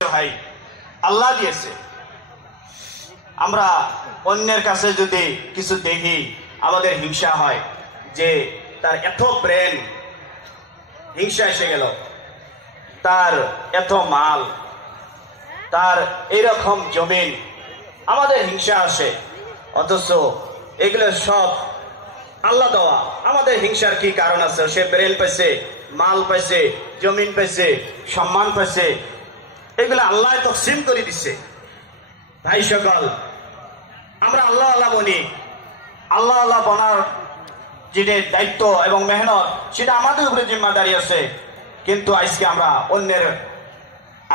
ভাই আল্লাহ দিয়েছে। আমরা অন্যের কাছে যদি কিছু দেখি আমাদের হিংসা হয় যে তার এত ব্রেন, হিংসা এসে গেল, তার এত মাল, তার এইরকম জমিন, আমাদের হিংসা আসে। অথচ এগুলো সব আল্লাহ দেওয়া। আমাদের হিংসার কি কারণ আছে? সে ব্রেন পাইছে, মাল পাইছে, জমিন পাইছে, সম্মান পাইছে, এগুলো আল্লাহ তকসিম করে দিচ্ছে। ভাই সকল, আমরা আল্লাহ আল্লাহ বলি, আল্লাহ আল্লাহ বলার যেটা দায়িত্ব এবং মেহনত সেটা আমাদের উপরে জিম্মাদারি আছে। কিন্তু আজকে আমরা অন্যের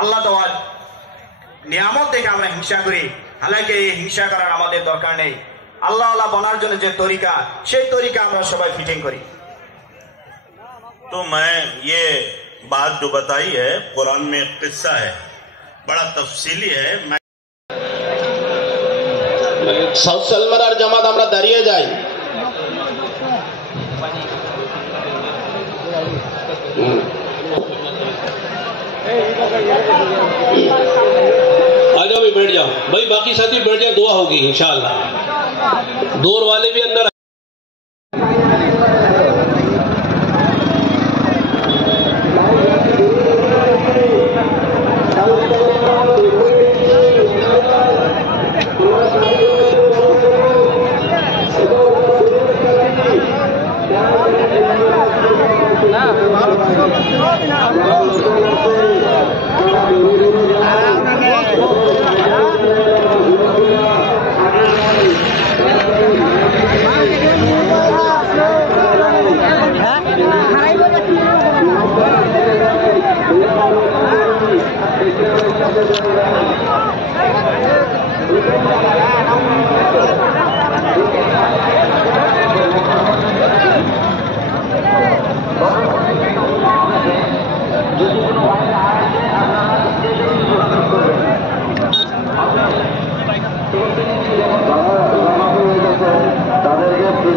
আল্লাহ দেওয়ার নিয়ামত দেখে আমরা হিংসা করি। হালাকি এই হিংসা করার আমাদের দরকার নেই। আল্লাহ আল্লাহ বলার জন্য যে তরিকা, সেই তরিকা আমরা সবাই ফিটিং করি। तो मैं ये बात जो बताई है कुरान में एक किस्सा है, बड़ा तफसीली है। সাউথ সালমারার জামাত আমরা দাঁড়িয়ে যাই। आ जाओ भाई, बैठ जाओ भाई, बाकी साथी बैठ जाओ, दुआ होगी इंशाअल्लाह। दूर वाले भी अंदर তাদেরকে